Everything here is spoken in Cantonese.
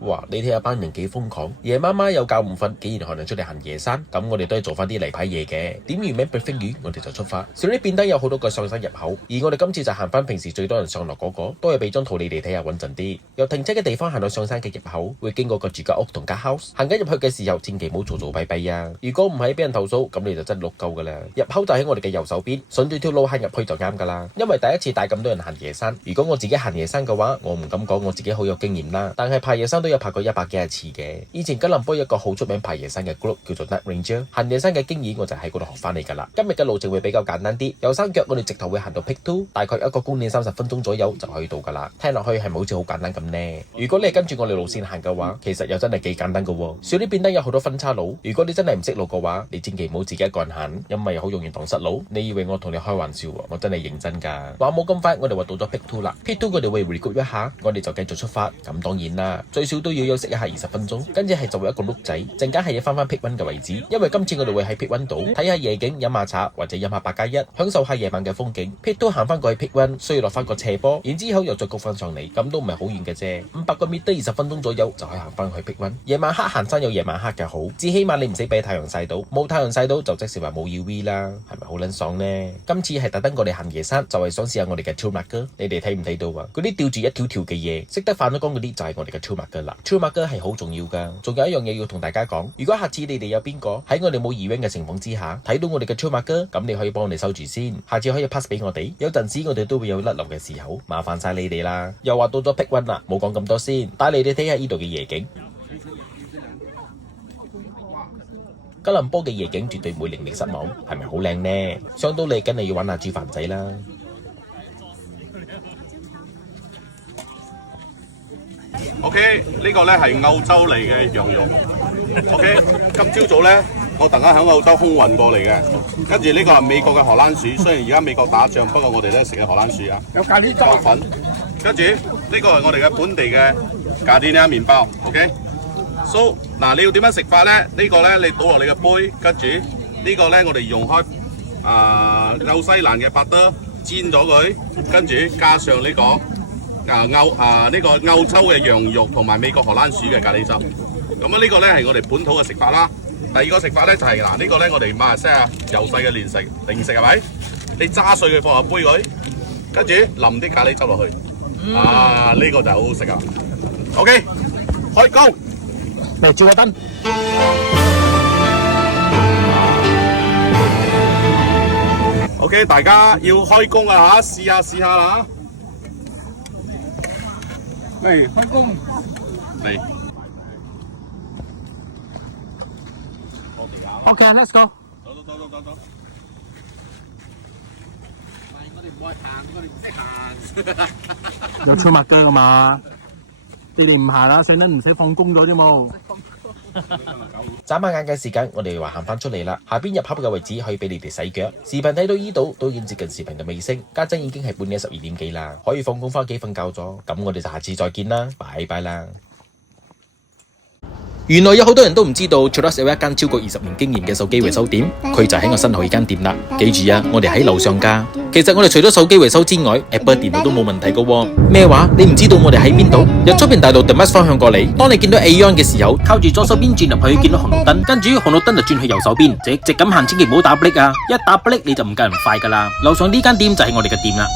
哇！你睇下班人幾瘋狂，夜媽媽有覺唔瞓，竟然可能出嚟行夜山。咁我哋都係做翻啲例牌嘢嘅。點完名 briefing 完，我哋就出發。小呢便燈有好多個上山入口，而我哋今次就行翻平時最多人上落嗰個，都係俾張圖你哋睇下穩陣啲。由停車嘅地方行到上山嘅入口，會經過個住家屋同家 house。行緊入去嘅時候，千祈唔好做弊弊啊！如果唔係俾人投訴，咁你就真係碌鳩噶啦。入口就喺我哋嘅右手邊，順住條路行入去就啱噶啦。因為第一次帶咁多人行夜山，如果我自己行夜山嘅話，我唔敢講我自己好有經驗啦。但係爬夜山都有爬過100幾廿次嘅。以前吉隆坡有一個好出名爬夜山嘅 group 叫做 Night Ranger， 行夜山嘅經驗我就喺嗰度學翻嚟噶啦。今日嘅路程會比較簡單啲，由山腳我哋直頭會行到 Peak 2，大概1個公里30分鐘左右就可以到噶啦。聽落去係咪好似好簡單咁呢？如果你係跟住我哋路線行嘅話，其實又真係幾簡單噶。小呢邊呢有好多分岔路，如果你真係唔識路嘅話，你千祈唔好自己一個人行，因為好容易蕩失路。你以為我同你開玩笑？我真係認真噶。話冇咁快，我哋話到咗 Peak 2啦。Peak 2我哋會 regroup 一下，我哋就繼續出發。咁當然啦，最少都要休息一下20分鐘，跟住係就會一個碌仔，陣間係要翻Peak 1嘅位置，因為今次我哋會喺Peak 1度睇下夜景，飲下茶或者飲下8+1，享受下夜晚嘅風景。Peak 2行翻過去Peak 1，需要落翻個斜坡，然之後又再谷翻上嚟，咁都唔係好遠嘅啫，500個米得20分鐘左右就可以行翻去Peak 1。夜晚黑行山有夜晚黑嘅好，至起碼你唔使俾太陽曬到，冇太陽曬到就即是話冇 UV 啦，係咪好撚爽呢？今次係特登過嚟行夜山，就係想試下我哋嘅 trail marker，你哋睇唔睇到啊？嗰啲吊住一條條嘅嘢，識得反咗光嗰啲就係我哋嘅 trail marker啦。trail marker係好重要噶，仲有一樣嘢要同大家講，如果下次你哋有邊個喺我哋冇 event 嘅情況之下睇到我哋嘅 trail marker，咁你可以幫我哋收住先，下次可以 pass 俾我哋。有陣時我哋都會有甩漏嘅時候，麻煩晒你哋啦。又話到咗 Peak 1啦，冇講咁多先，帶你哋睇下呢度嘅夜景。吉隆坡嘅夜景絕對唔會令你失望，係咪好靚呢？上到嚟梗係要玩下煮飯仔啦。OK， 呢個咧係澳洲嚟嘅羊肉。OK， 今朝早咧我突然間喺澳洲空運過嚟嘅，跟住呢個係美國嘅荷蘭薯，雖然而家美國打仗，不過我哋咧食嘅荷蘭薯啊，有咖喱汁粉。跟住呢個係我哋嘅本地嘅咖喱麵包。OK。So 嗱，你要點樣食法咧？呢個咧你倒落你嘅杯，跟住呢個咧我哋用開紐西蘭嘅白德煎咗佢，跟住加上呢個呢個澳洲嘅羊肉同埋美國荷蘭薯嘅咖喱汁。咁啊呢個咧係我哋本土嘅食法啦。第二個食法咧就係嗱，呢個咧我哋馬來西亞由細嘅零食係咪？你揸碎佢放入杯佢，跟住淋啲咖喱汁落去。呢個就係好好食啊。OK， 開工。嚟照個燈。OK， 大家要開工啊嚇，試下啦嚇。嚟開工。嚟。OK，let's go。走。我哋唔愛行，我哋唔識行。有出麥㗎㗎嘛？你哋唔行啦，上緊唔使放工咗啫嘛。眨下眼嘅時間，我哋話行翻出嚟啦。下邊入口嘅位置可以俾你哋洗腳。視頻睇到依度都已經接近視頻嘅尾聲，家陣已經係半夜12點幾啦，可以放工翻屋企瞓覺咗。咁我哋就下次再見啦，拜拜啦。原來有好多人都唔知道 Cheras 有一間超過20年經驗嘅手機維修店，佢就喺我身後呢間店啦。記住啊，我哋喺樓上㗎。其實我哋除咗手機維修之外 ，Apple 電腦都冇問題㗎喎。咩話？你唔知道我哋喺邊度？由出邊大道 Demas 方向過嚟，當你見到 Aeon 嘅時候，靠住左手邊轉入去，見到紅綠燈，跟住紅綠燈就轉去右手邊，直咁行，千祈唔好打 break 啊！一打 break 你就唔夠人快㗎啦。樓上呢間店就係我哋嘅店啦。